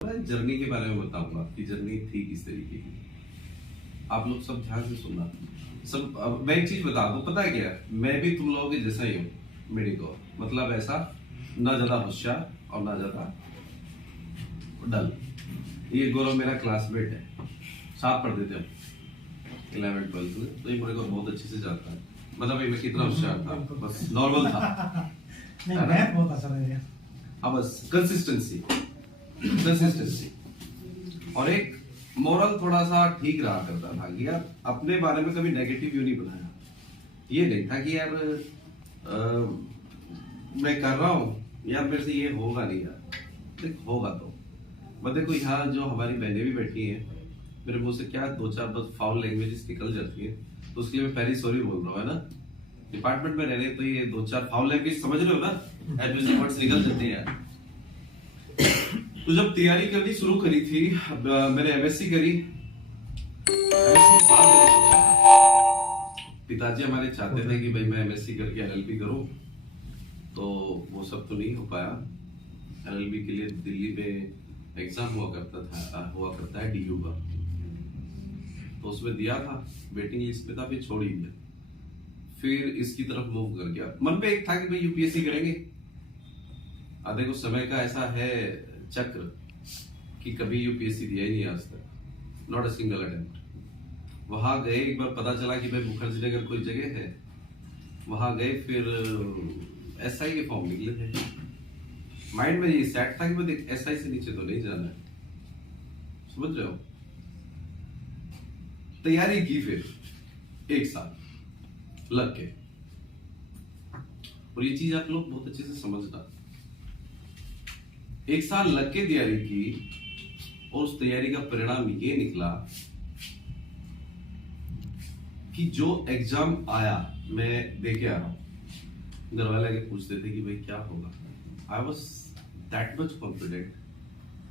Journey के बारे में बताऊंगा कि जर्नी थी किस तरीके की। आप लोग सब ध्यान से सुनना। मैं एक चीज बता दूं, पता है क्या, मैं भी तुम लोगों के जैसा ही हूँ। मेडिको मतलब ऐसा, ना ज्यादा होशियार और ना ज्यादा डल। ये गौरव मेरा क्लासमेट है, साथ पढ़ते थे हम 11th-12th में, तो ये मेरे को बहुत अच्छे से जानता है। मतलब मैं कितना होशियार था, बस नॉर्मल था। नहीं, मैथ बहुत आसान है। अब बस कंसिस्टेंसी और एक मोरल थोड़ा सा ठीक रहा करता था कि यार अपने बारे में कभी नेगेटिव व्यू नहीं बनाया। ये नहीं था कि यार मैं कर रहा हूँ यार मेरे से ये होगा नहीं, यार देख होगा तो। मैं देखो यहाँ जो हमारी बहनें भी बैठी हैं, मेरे मुंह से क्या 2-4 बस फाउल लैंग्वेजेस निकल जाती है, तो उसके लिए मैं पहले सॉरी बोल रहा हूँ, है ना। डिपार्टमेंट में रहने तो ये 2-4 फाउल लैंग्वेज समझ रहे हो ना, ऐसे वर्ड्स निकल जाते हैं यार। तो जब तैयारी करनी शुरू करी थी, मैंने एमएससी करी। पिताजी हमारे चाहते थे कि भाई मैं एमएससी करके एलएलबी करूं, तो वो सब तो नहीं हो पाया। एलएलबी के लिए दिल्ली में एग्जाम हुआ करता है डीयू का, तो उसमें दिया था, वेटिंग लिस्ट में था, फिर छोड़ ही दिया। फिर इसकी तरफ मूव कर गया। मन में एक था कि भाई यूपीएससी करेंगे। देखो समय का ऐसा है चक्र कि कभी यूपीएससी दिया ही नहीं आज तक, नॉट अ सिंगल अटेम्प्ट। वहां गए, एक बार पता चला कि भाई मुखर्जी नगर कोई जगह है, वहां गए, फिर एसआई के फॉर्म निकले थे। माइंड में ये सेट था कि भाई एसआई से नीचे तो नहीं जाना है, समझ रहे हो। तैयारी की, फिर 1 साल लग के। और ये चीज आप लोग बहुत अच्छे से समझना, 1 साल लग के तैयारी की, और उस तैयारी का परिणाम ये निकला कि जो एग्जाम आया मैं दे के आ रहा हूं। घर वाले आके पूछते थे कि भाई क्या होगा। I was that much confident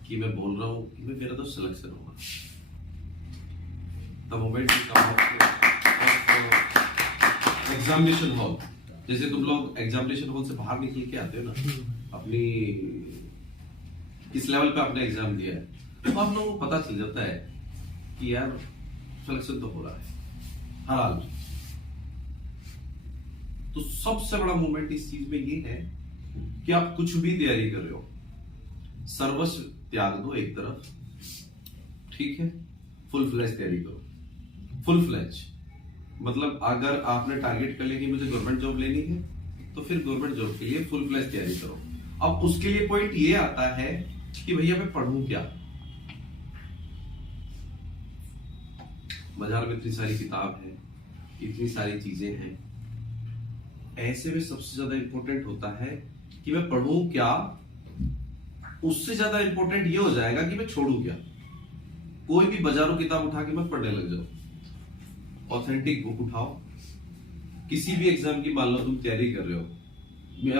कि मैं बोल रहा हूं कि भाई मेरा तो सिलेक्शन होगा। द मोमेंट एग्जामिनेशन हॉल, जैसे तुम लोग एग्जामिनेशन हॉल से बाहर निकल के आते हो ना, अपनी किस लेवल पे आपने एग्जाम दिया है, तो आप लोगों को पता चल जाता है कि यार सिलेक्शन तो हो रहा है हर हाल में। तो सबसे बड़ा मोमेंट इस चीज में ये है कि आप कुछ भी तैयारी कर रहे हो, सर्वस्व त्याग दो एक तरफ, ठीक है, फुल फ्लैश तैयारी करो। फुल फ्लैश मतलब अगर आपने टारगेट कर लिया कि मुझे गवर्नमेंट जॉब लेनी है, तो फिर गवर्नमेंट जॉब के लिए फुल फ्लैश तैयारी करो। अब उसके लिए पॉइंट ये आता है कि भैया मैं पढ़ूं क्या। बाजार में इतनी सारी किताब है, इतनी सारी चीजें हैं, ऐसे में सबसे ज्यादा इंपॉर्टेंट होता है कि मैं पढ़ूं क्या। उससे ज्यादा इंपॉर्टेंट ये हो जाएगा कि मैं छोड़ूं क्या। कोई भी बाजारों किताब उठा के मत पढ़ने लग जाओ, ऑथेंटिक बुक उठाओ। किसी भी एग्जाम की मान लो तुम तैयारी कर रहे हो,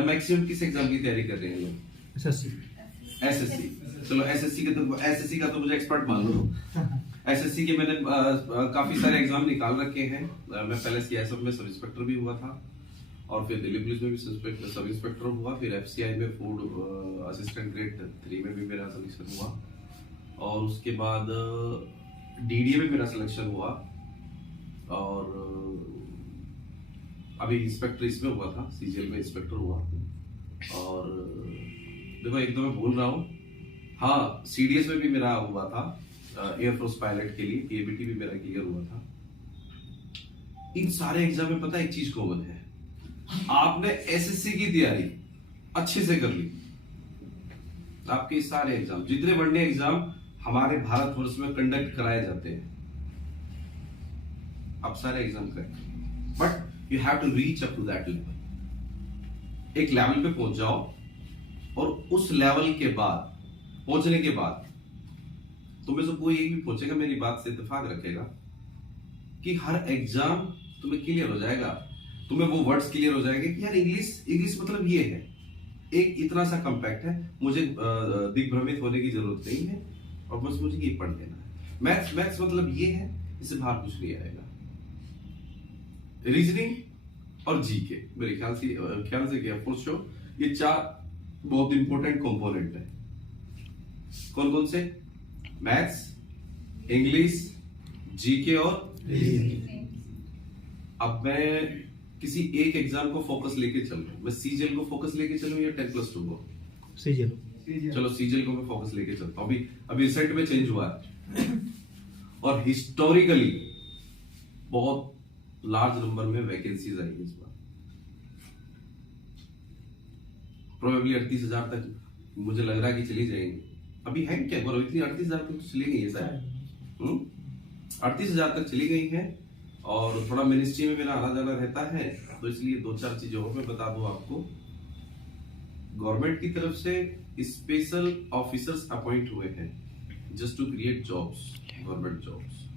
मैक्सिमम किस एग्जाम की तैयारी कर रहे हैं लोग? एसएससी। चलो एसएससी का तो मुझे एक्सपर्ट मान लो। एसएससी के मैंने काफी सारे एग्जाम निकाल रखे हैं। मैं पहले सीएसएफ में सब इंस्पेक्टर भी हुआ था, और फिर दिल्ली पुलिस में भी सब इंस्पेक्टर हुआ, फिर एफसीआई में फूड असिस्टेंट ग्रेड 3 में भी मेरा सिलेक्शन हुआ, और उसके बाद डीडीए में मेरा सिलेक्शन हुआ, और अभी इंस्पेक्टर इसमें हुआ था, सीजीएल में इंस्पेक्टर हुआ। और देखो एक तो मैं भूल रहा हूँ, हाँ सीडीएस में भी मेरा हुआ था, एयरफोर्स पायलट के लिए एबीटी भी मेरा क्लियर हुआ था। इन सारे एग्जाम में पता है एक चीज कॉमन है, आपने एसएससी की तैयारी अच्छे से कर ली। आपके सारे एग्जाम, जितने वनडे एग्जाम हमारे भारतवर्ष में कंडक्ट कराए जाते हैं, आप सारे एग्जाम करें, but you have to reach up to that level. एक लेवल पे पहुंच जाओ, और उस लेवल के बाद पहुंचने के बाद तुम्हें से कोई एक भी पूछेगा, मेरी बात से इत्तेफाक रखेगा कि हर एग्जाम तुम्हें क्लियर हो जाएगा। तुम्हें वो वर्ड्स क्लियर हो जाएंगे कि यार इंग्लिश मतलब ये है, एक इतना सा कंपैक्ट है, मुझे दिग्भ्रमित होने की जरूरत नहीं है, और बस मुझे ये पढ़ लेना है। मैथ्स मतलब ये है, इससे बाहर कुछ नहीं आएगा। रीजनिंग और जीके मेरे ख्याल से क्या फॉर श्योर ये 4 बहुत इंपॉर्टेंट कंपोनेंट है। कौन कौन से? मैथ्स, इंग्लिश, जीके और अब मैं किसी एक एग्जाम को फोकस लेके चल रहा हूं, मैं सीजीएल को फोकस लेके चलूं या 10+2 को? सीजीएल। चलो सीजीएल को मैं फोकस लेके चलता हूं। अभी रिसेंट में चेंज हुआ है और हिस्टोरिकली बहुत लार्ज नंबर में वैकेंसीज आई इस बार, प्रोबेबली 38,000 तक मुझे लग रहा है कि चली जाएंगी। अभी है क्या बोलो, इतनी 38,000 तक चली गई है शायद, 38,000 तक चली गई है। और थोड़ा मिनिस्ट्री में मेरा आना जाना रहता है, तो इसलिए 2-4 चीजें और मैं बता दूं आपको। गवर्नमेंट की तरफ से स्पेशल ऑफिसर्स अपॉइंट हुए हैं just to create jobs, government jobs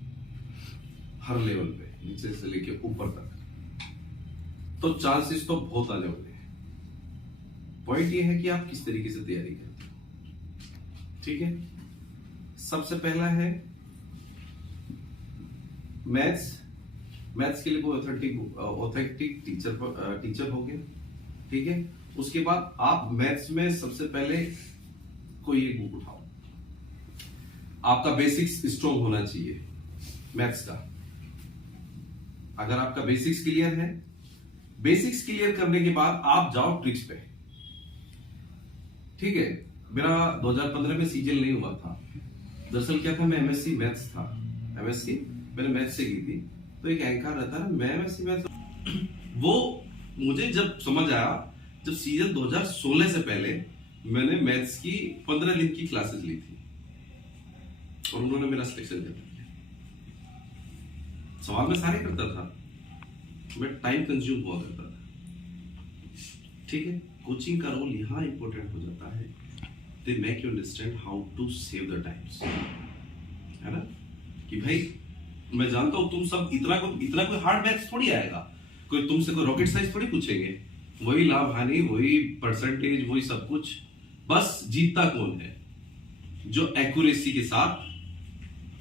हर लेवल पे, नीचे से लेके ऊपर तक। तो चांसेस तो बहुत आने वाले हैं। पॉइंट ये है कि आप किस तरीके से तैयारी करते हो। ठीक है, सबसे पहला है मैथ्स के लिए कोई ऑथेंटिक टीचर हो गया। ठीक है, उसके बाद आप मैथ्स में सबसे पहले कोई एक बुक उठाओ। आपका बेसिक्स स्ट्रॉन्ग होना चाहिए मैथ्स का। अगर आपका बेसिक्स क्लियर है, बेसिक्स क्लियर करने के बाद आप जाओ ट्रिक्स पे। ठीक है, मेरा 2015 में सीजीएल नहीं हुआ था। दरअसल क्या था, मैं एमएससी मैथ्स था, एमएससी मैंने मैथ्स से की थी। तो एक एंकर रहता है, मैं एमएससी मैथ्स, वो मुझे जब समझ आया, जब सीजन 2016 से पहले मैंने मैथ्स की 15 दिन की क्लासेस ली थी और उन्होंने मेरा सिलेक्शन कर दिया। सवाल मैं सारे करता था, मैं टाइम कंज्यूम हुआ करता था। ठीक है, कोचिंग का रोल यहां इंपॉर्टेंट हो जाता है, they make you understand how to save the times, है ना। कि भाई मैं जानता हूं तुम सब इतना कोई हार्ड मैथ्स थोड़ी आएगा, कोई तुमसे कोई रॉकेट साइंस थोड़ी पूछेंगे, वही लाभ हानि, वही परसेंटेज, वही सब कुछ। बस जीतता कौन है, जो एक्यूरेसी के साथ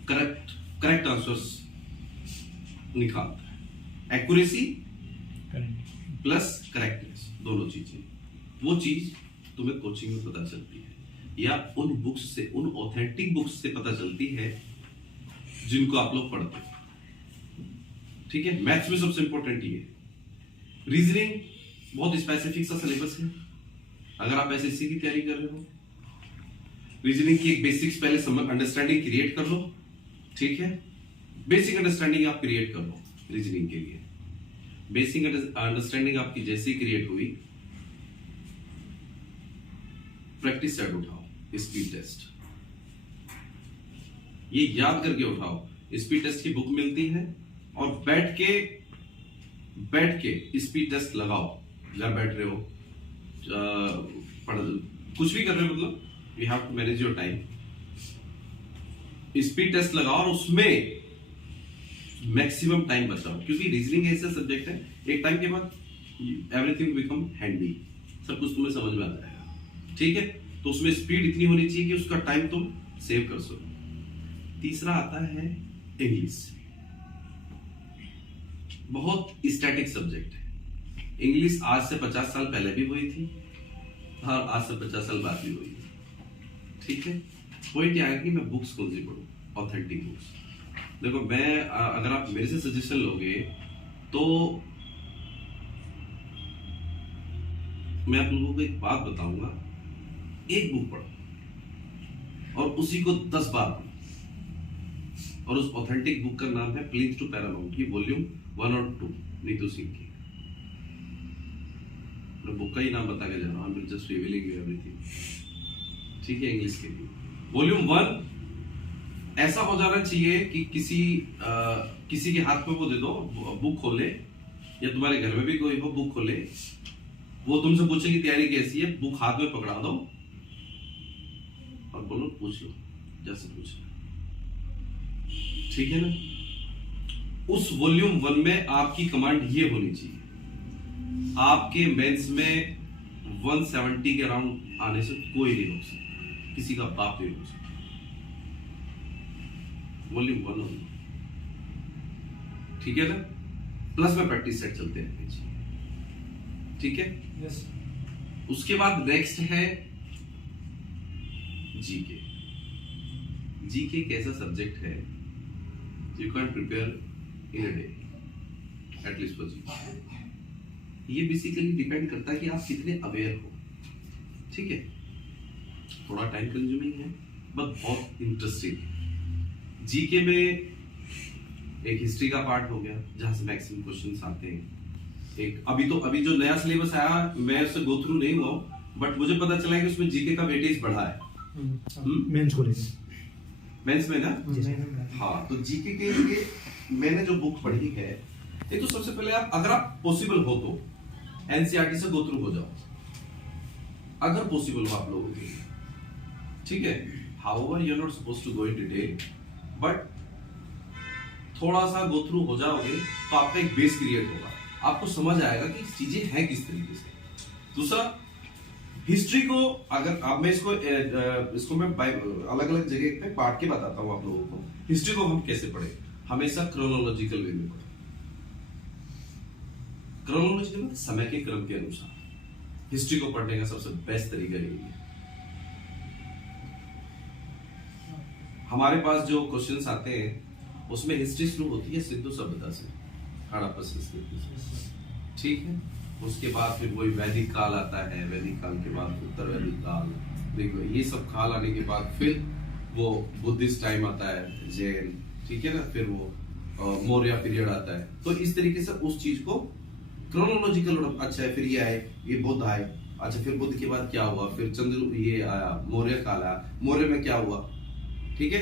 करेक्ट आंसर्स निकालता है। एक्यूरेसी प्लस करेक्टनेस, दोनों चीजें, वो चीज तुम्हें कोचिंग में पता चलती है या उन बुक्स से, उन ऑथेंटिक बुक्स से पता चलती है जिनको आप लोग पढ़ते हो। ठीक है, मैथ्स में सबसे इंपॉर्टेंट ये है। रीजनिंग बहुत स्पेसिफिक सा सिलेबस है। अगर आप एसएससी की तैयारी कर रहे हो, रीजनिंग की एक बेसिक्स पहले अंडरस्टैंडिंग क्रिएट कर लो। ठीक है, बेसिक अंडरस्टैंडिंग आप क्रिएट कर लो रीजनिंग के लिए। बेसिक अंडरस्टैंडिंग आपकी जैसी क्रिएट हुई, प्रैक्टिस सेट उठाओ, स्पीड टेस्ट, ये याद करके उठाओ। स्पीड टेस्ट की बुक मिलती है और बैठ के स्पीड टेस्ट लगाओ। घर बैठ रहे हो, कुछ भी कर रहे हो, मतलब you have to manage your time. Speed test लगाओ और उसमें मैक्सिमम टाइम बचाओ, क्योंकि रीजनिंग ऐसा सब्जेक्ट है, एक टाइम के बाद एवरीथिंग बिकम हैंडी, सब कुछ तुम्हें समझ में आ जाएगा। ठीक है, तो उसमें स्पीड इतनी होनी चाहिए कि उसका टाइम तुम सेव कर सको। तीसरा आता है इंग्लिश, बहुत स्टैटिक सब्जेक्ट है। इंग्लिश आज से 50 साल पहले भी हुई थी और आज से 50 साल बाद भी हुई थी। ठीक है, पॉइंट यह है कि मैं बुक्स कौन सी पढ़ूं, ऑथेंटिक बुक्स। देखो, मैं अगर आप मेरे से सजेशन लोगे तो मैं आप लोगों को एक बात बताऊंगा, एक बुक पढ़ो और उसी को 10 बार पढ़ो। और उस ऑथेंटिक बुक का नाम है प्लीज टू पैरामाउंट की वॉल्यूम 1 और 2, नीतू सिंह की। मैं बुक का ही नाम बता के जा रहा हूँ, जस्ट रिवीलिंग यू एवरीथिंग। ठीक है, इंग्लिश के लिए वॉल्यूम 1 ऐसा हो जाना चाहिए कि किसी के हाथ में वो दे दो, बुक खोले, या तुम्हारे घर में भी कोई हो बुक खोले, वो तुमसे पूछे कि तैयारी कैसी है, बुक हाथ में पकड़ा दो और बोलो पूछ लो जैसे पूछ लो। ठीक है ना। उस वॉल्यूम 1 में आपकी कमांड ये होनी चाहिए, आपके मेंस में 170 के अराउंड आने से कोई नहीं रोक सकता, किसी का बाप नहीं रोक सकता। वॉल्यूम 1 होना, ठीक है ना। प्लस में प्रैक्टिस सेट चलते रहने चाहिए। ठीक है, यस। उसके बाद नेक्स्ट है जीके। जीके एक ऐसा सब्जेक्ट है you can prepare in a day at least for GK. ये बेसिकली डिपेंड करता है कि आप कितने अवेयर हो, ठीक है। थोड़ा टाइम कंज्यूमिंग है बट बहुत इंटरेस्टिंग। जीके में एक हिस्ट्री का पार्ट हो गया जहां से मैक्सिमम क्वेश्चंस आते हैं। एक अभी जो नया सिलेबस आया मैं उससे गो थ्रू नहीं हुआ, बट मुझे पता चला है कि उसमें जीके का वेटेज बढ़ा है मेंस को लेकर, मेंस में ना। हाँ, तो जीके के लिए मैंने जो बुक पढ़ी है, एक तो सबसे पहले आप अगर आप पॉसिबल हो तो एनसीईआरटी से गो थ्रू हो जाओ, अगर पॉसिबल हो आप लोगों के लिए, ठीक है। However you are not supposed to go in detail, but थोड़ा सा गो थ्रू हो जाओगे तो आपका एक बेस क्रिएट होगा, आपको समझ आएगा कि चीजें हैं किस तरीके से। दूसरा, हिस्ट्री को अगर आप, मैं इसको मैं अलग अलग जगह पे बांट के बताता हूं आप लोगों को। हिस्ट्री को हम कैसे पढ़े, हमेशा क्रोनोलॉजिकल वे में पढ़े। क्रोनोलॉजिकल मतलब समय के क्रम के अनुसार हिस्ट्री को पढ़ने का सबसे बेस्ट तरीका यही है। हमारे पास जो क्वेश्चंस आते हैं उसमें हिस्ट्री शुरू होती है सिंधु सभ्यता से, हड़प्पा संस्कृति से, ठीक है। उसके बाद फिर वही वैदिक काल आता है, वैदिक काल के बाद उत्तर वैदिक काल, देखो ये सब काल आने के बाद फिर वो बुद्धिस्ट टाइम आता है, जैन, ठीक है ना, फिर वो मौर्य पीरियड आता है। तो इस तरीके से उस चीज को क्रोनोलॉजिकल, अच्छा है, फिर ये आए, ये बुद्ध आए, अच्छा फिर बुद्ध के बाद क्या हुआ, फिर चंद्र ये आया, मौर्य काल आया, मौर्य में क्या हुआ, ठीक है,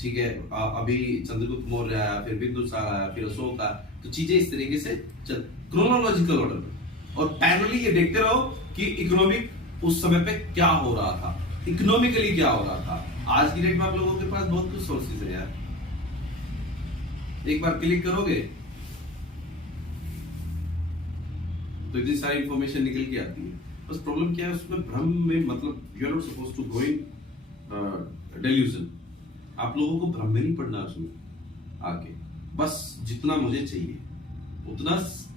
ठीक है। अभी चंद्रगुप्त मौर्य आया, फिर बिंदुसार आया, फिर अशोक आया। तो चीजें इस तरीके से चल क्रोनोलॉजिकल ऑर्डर में, और पैरेलली ये देखते रहो कि इकोनॉमिक उस समय पे क्या हो रहा था, इकोनॉमिकली क्या हो रहा था। आज की डेट में आप लोगों के पास बहुत कुछ सोर्सेज है यार, एक बार क्लिक करोगे तो इतनी सारी इंफॉर्मेशन निकल के आती है। बस प्रॉब्लम क्या है उसमें, भ्रम में, मतलब you are not supposed to go in delusion. आप लोगों को भ्रम में नहीं पड़ना उसमें आके, बस जितना मुझे चाहिए उतना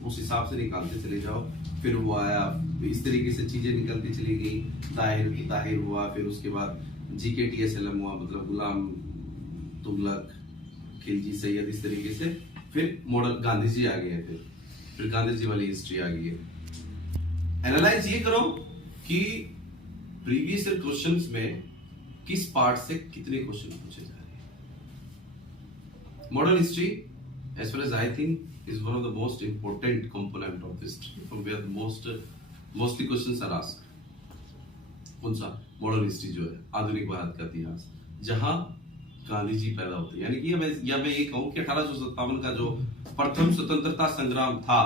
उस हिसाब से निकालते चले जाओ। फिर वो आया, इस तरीके से चीजें निकलती चली गई, ताहिर हुआ, फिर उसके बाद जीके TSLM हुआ, मतलब गुलाम तुगलक, खिलजी सैयद, इस तरीके से फिर मॉडल गांधी जी आ गए, फिर गांधी जी वाली हिस्ट्री आ गई है। एनालाइज ये करो कि प्रीवियस क्वेश्चंस में किस पार्ट से कितने क्वेश्चन पूछे जा रहे हैं। Modern history as far as I think is one of the most important component of history, from where the mostly questions are asked। कौन सा? मॉडर्न हिस्ट्री जो है, आधुनिक भारत का इतिहास, जहां गांधी जी पैदा होते हैं, यानी कि मैं ये कहूं कि 1857 का जो प्रथम स्वतंत्रता संग्राम था,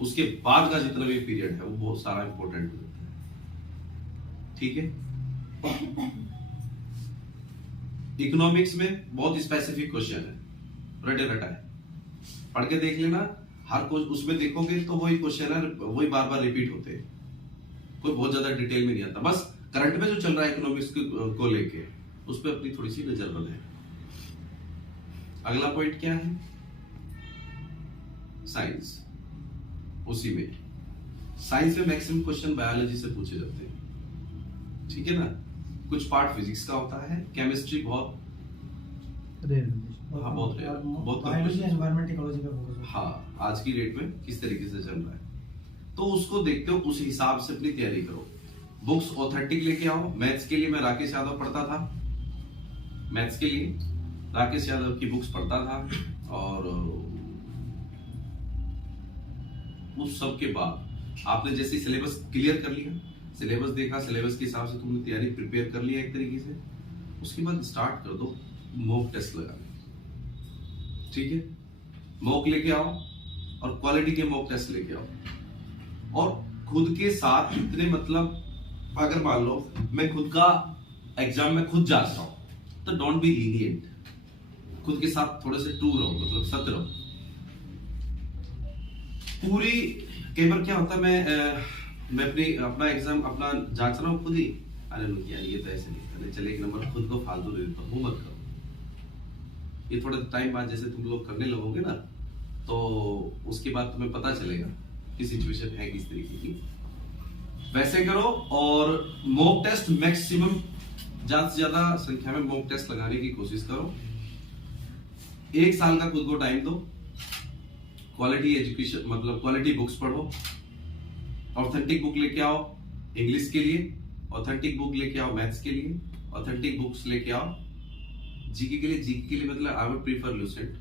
उसके बाद का जितना भी पीरियड है वो बहुत सारा इंपॉर्टेंट होता है, ठीक है। इकोनॉमिक्स में बहुत स्पेसिफिक क्वेश्चन है, रटे रटा है, पढ़ के देख लेना। हर कुछ उसमें देखोगे तो वही क्वेश्चन है, वही बार बार रिपीट होते हैं, कोई बहुत ज्यादा डिटेल में नहीं आता। बस करंट में जो चल रहा है इकोनॉमिक्स को लेके, उस पर अपनी थोड़ी सी नजर बनाए। अगला पॉइंट क्या है? साइंस। उसी में साइंस में मैक्सिमम क्वेश्चन बायोलॉजी से पूछे जाते हैं, ठीक है ना। कुछ पार्ट फिजिक्स का होता है, केमिस्ट्री बहुत रेयर, हाँ बहुत रेयर, बहुत बायोलॉजी एनवायरनमेंट इकोलॉजी का फोकस। हाँ, आज की डेट में किस तरीके से चल रहा है, तो उसको देखते हो, उस हिसाब से अपनी तैयारी करो। बुक्स ऑथेंटिक लेके आओ। मैथ्स के लिए मैं राकेश यादव पढ़ता था, मैथ्स के लिए राकेश यादव की बुक्स पढ़ता था, और उस सब के बाद आपने जैसे सिलेबस क्लियर कर लिया, सिलेबस देखा, सिलेबस के हिसाब से तुमने तैयारी प्रिपेयर कर लिया एक तरीके से, उसके बाद स्टार्ट कर दो मॉक टेस्ट लगाने, ठीक है। मॉक लेके आओ और क्वालिटी के मॉक टेस्ट लेके आओ, और खुद के साथ इतने, मतलब अगर मान लो मैं खुद का एग्जाम में खुद जांच रहा हूं तो डोंट बी लीनिएंट, खुद के साथ थोड़े से टू रहो, मतलब सत्य रहो पूरी। कई बार क्या होता है, मैं अपना एग्जाम अपना जांच रहा हूँ खुद ही, अरे लोग यार ये तो ऐसे नहीं करने, चले एक नंबर खुद को फालतू दे देता हूँ, मत करो। ये थोड़े टाइम बाद जैसे तुम लोग करने लगोगे ना, तो उसके बाद तुम्हें पता चलेगा कि सिचुएशन है किस तरीके की, वैसे करो। और मॉक टेस्ट मैक्सिमम ज्यादा से ज्यादा संख्या में मॉक टेस्ट लगाने की कोशिश करो। 1 साल का खुद को टाइम दो, क्वालिटी एजुकेशन मतलब क्वालिटी बुक्स पढ़ो, ऑथेंटिक बुक लेके आओ इंग्लिश के लिए, ऑथेंटिक बुक लेके आओ मैथ्स के लिए, ऑथेंटिक बुक्स लेके आओ जीके के लिए। जीके के लिए मतलब आई वुड प्रीफर लूसेंट।